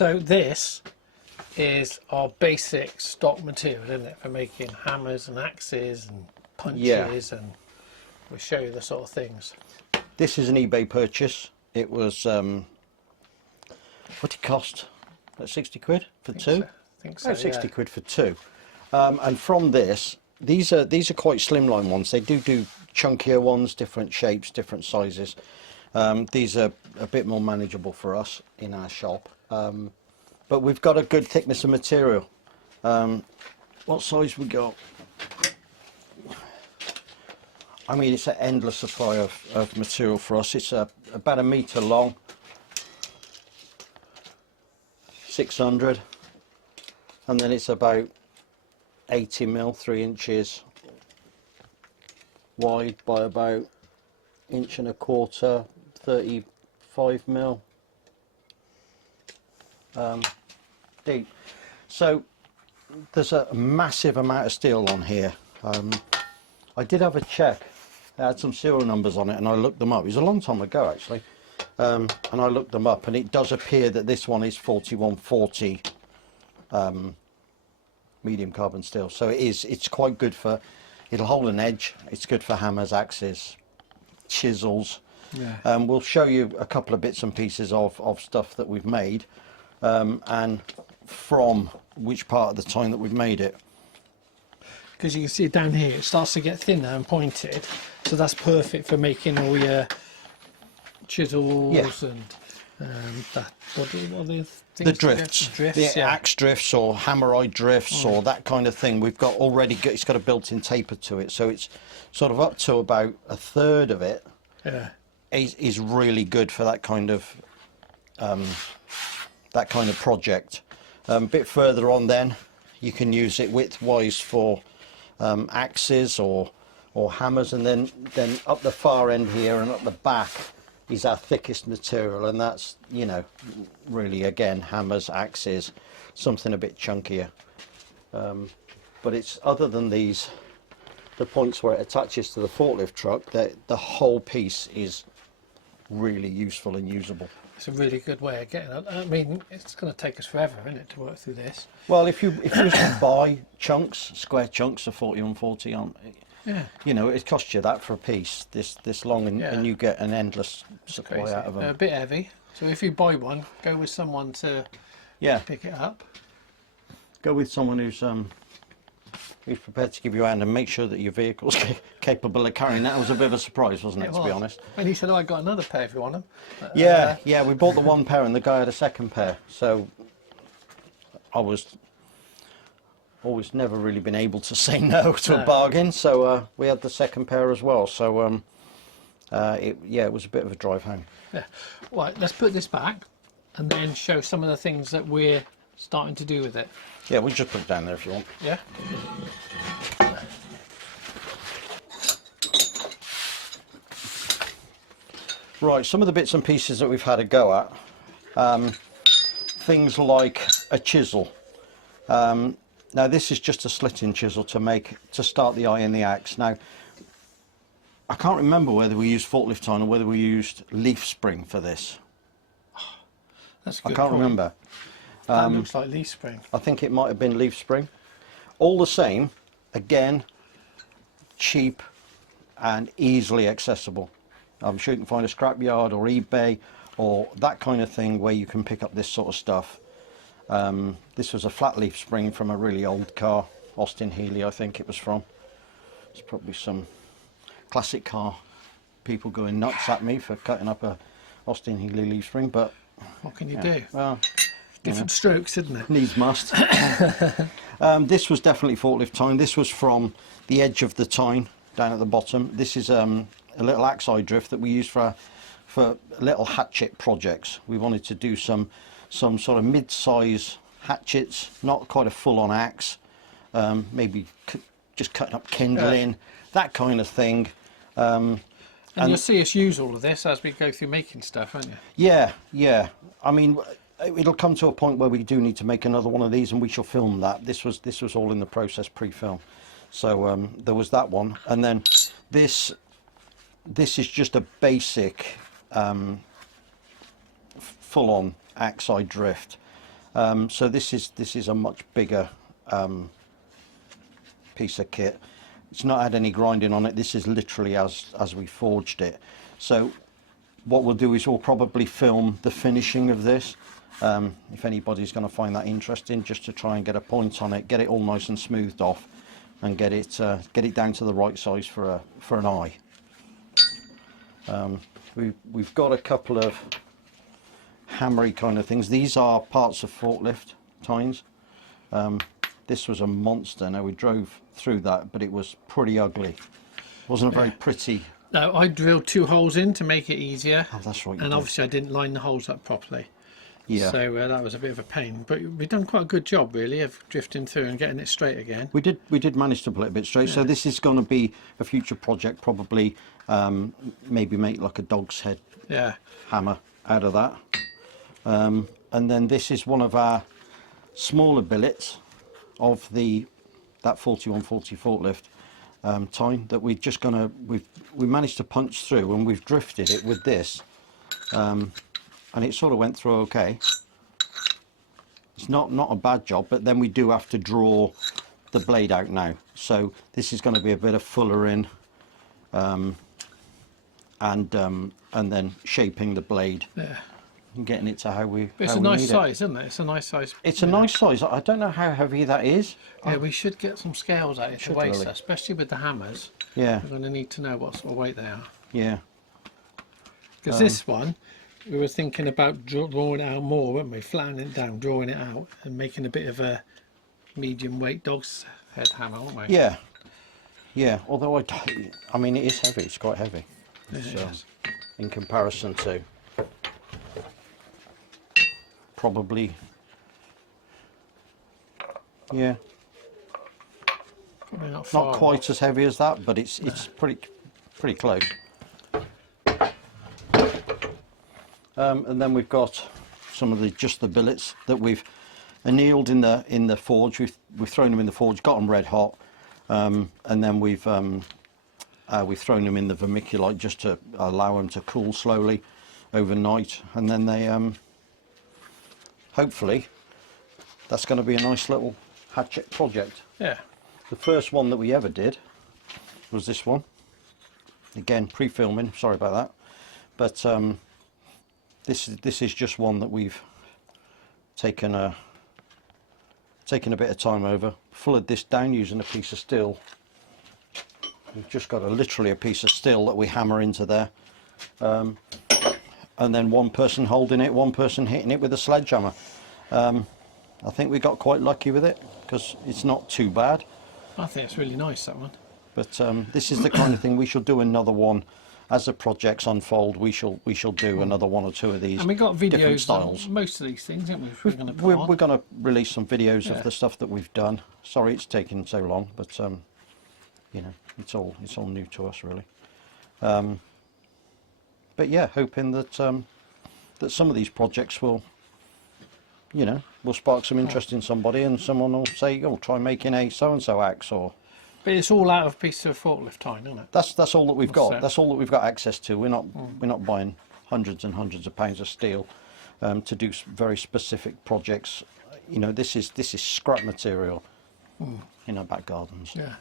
So this is our basic stock material, isn't it, for making hammers and axes and punches, and we'll show you the sort of things. This is an eBay purchase. It was what did it cost? About 60 quid for two? I think so, About 60 quid for two. And from this, these are quite slimline ones. They do chunkier ones, different shapes, different sizes. These are a bit more manageable for us in our shop. But we've got a good thickness of material. What size we got? I mean, it's an endless supply of material for us. It's about 1 metre long, 600, and then it's about 80 mil, 3 inches wide by about 1.25 inches, 35 mil deep. So there's a massive amount of steel on here. I did have a check. It had some serial numbers on it, and I looked them up. It was a long time ago, actually, and I looked them up, and it does appear that this one is 4140 medium carbon steel. So it's quite good for, it'll hold an edge. It's good for hammers, axes, chisels. Yeah. We'll show you a couple of bits and pieces of stuff that we've made, and from which part of the time that we've made it. Because you can see down here it starts to get thinner and pointed, so that's perfect for making all your chisels and that, what are the things? The drifts, the axe drifts or hammerite drifts or that kind of thing. We've got already, it's got a built-in taper to it, so it's sort of up to about 1/3 of it is really good for that kind of project. A bit further on, then you can use it width-wise for axes or hammers, and then up the far end here and up the back is our thickest material, and that's, you know, really again hammers, axes, something a bit chunkier. But it's, other than these, the points where it attaches to the forklift truck, the whole piece is really useful and usable. It's a really good way of getting it. I mean, it's going to take us forever, isn't it, to work through this? Well, if you was to buy chunks, square chunks of 4140 on, you know, it costs you that for a piece this long, and you get an endless supply out of them. They're a bit heavy, so if you buy one, go with someone to pick it up. Go with someone who's prepared to give you a hand and make sure that your vehicle's capable of carrying that. It was a bit of a surprise, wasn't it, to be honest? And he said, oh, I got another pair if you want them. Yeah, we bought the one pair and the guy had a second pair, so I was always never really been able to say no to a bargain, so we had the second pair as well, so it was a bit of a drive home. Yeah. Right, let's put this back and then show some of the things that we're starting to do with it. Yeah, we'll just put it down there if you want. Yeah. Right, some of the bits and pieces that we've had a go at, things like a chisel. Now this is just a slitting chisel to start the eye in the axe. Now, I can't remember whether we used forklift iron or whether we used leaf spring for this. That's a good I can't point. remember. That looks like leaf spring. I think it might have been leaf spring. All the same, again, cheap and easily accessible. I'm sure you can find a scrapyard or eBay or that kind of thing where you can pick up this sort of stuff. This was a flat leaf spring from a really old car, Austin Healey I think it was from. It's probably some classic car people going nuts at me for cutting up a Austin Healey leaf spring, but what can you do? Well, different strokes, isn't it? Needs must. This was definitely forklift tine. This was from the edge of the tine down at the bottom. This is a little axe eye drift that we use for little hatchet projects. We wanted to do some sort of mid-size hatchets, not quite a full-on axe, maybe just cutting up kindling, that kind of thing. And you'll see us use all of this as we go through making stuff, won't you? Yeah. I mean, it'll come to a point where we do need to make another one of these, and we shall film that. This was all in the process pre-film. So there was that one, and then this is just a basic full-on axe eye drift. So this is a much bigger piece of kit. It's not had any grinding on it. This is literally as we forged it. So what we'll do is we'll probably film the finishing of this, if anybody's going to find that interesting, just to try and get a point on it, get it all nice and smoothed off, and get it down to the right size for an eye. We've got a couple of hammery kind of things. These are parts of forklift tines. This was a monster. Now, we drove through that, but it was pretty ugly. Wasn't a very pretty. No, I drilled 2 holes in to make it easier. Oh, that's right. And obviously I didn't line the holes up properly. Yeah. So that was a bit of a pain. But we've done quite a good job, really, of drifting through and getting it straight again. We did manage to pull it a bit straight. Yeah. So this is going to be a future project, probably. Maybe make like a dog's head hammer out of that. And then this is one of our smaller billets of that 4140 forklift tine that we're just gonna we managed to punch through, and we've drifted it with this, and it sort of went through okay. It's not a bad job, but then we do have to draw the blade out now, so this is going to be a bit of fullering and then shaping the blade. Yeah. And getting it to how we But it's a nice size, isn't it? It's a nice size. It's a nice size. I don't know how heavy that is. Yeah, we should get some scales out to weigh that, especially with the hammers. Yeah. We're going to need to know what sort of weight they are. Yeah. Because this one, we were thinking about drawing it out more, weren't we? Flattening it down, drawing it out, and making a bit of a medium weight dog's head hammer, weren't we? Yeah. Yeah. Although I mean, it is heavy. It's quite heavy. Yes. In comparison to probably, yeah, probably not quite as heavy as that, but it's pretty close. And then we've got some of just the billets that we've annealed in the forge. We've thrown them in the forge, got them red hot, and then we've thrown them in the vermiculite just to allow them to cool slowly overnight, and then they hopefully that's going to be a nice little hatchet project. Yeah. The first one that we ever did was this one. Again, pre-filming, sorry about that. But this is just one that we've taken a bit of time over. Fullered this down using a piece of steel. We've just got literally a piece of steel that we hammer into there. And then one person holding it, one person hitting it with a sledgehammer. I think we got quite lucky with it because it's not too bad. I think it's really nice, that one. But this is the kind of thing we shall do another one as the projects unfold. We shall do another 1 or 2 of these. And we got different videos styles. on most of these things, aren't we? We're going to release some videos of the stuff that we've done. Sorry it's taken so long, but you know, it's all new to us really. But yeah, hoping that that some of these projects will, you know, will spark some interest in somebody, and someone will say, "Oh, try making a so-and-so axe," or. But it's all out of pieces of forklift tine, isn't it? That's all that we've got. That's all that we've got access to. We're not buying hundreds and hundreds of pounds of steel to do very specific projects. You know, this is scrap material in our back gardens. Yeah.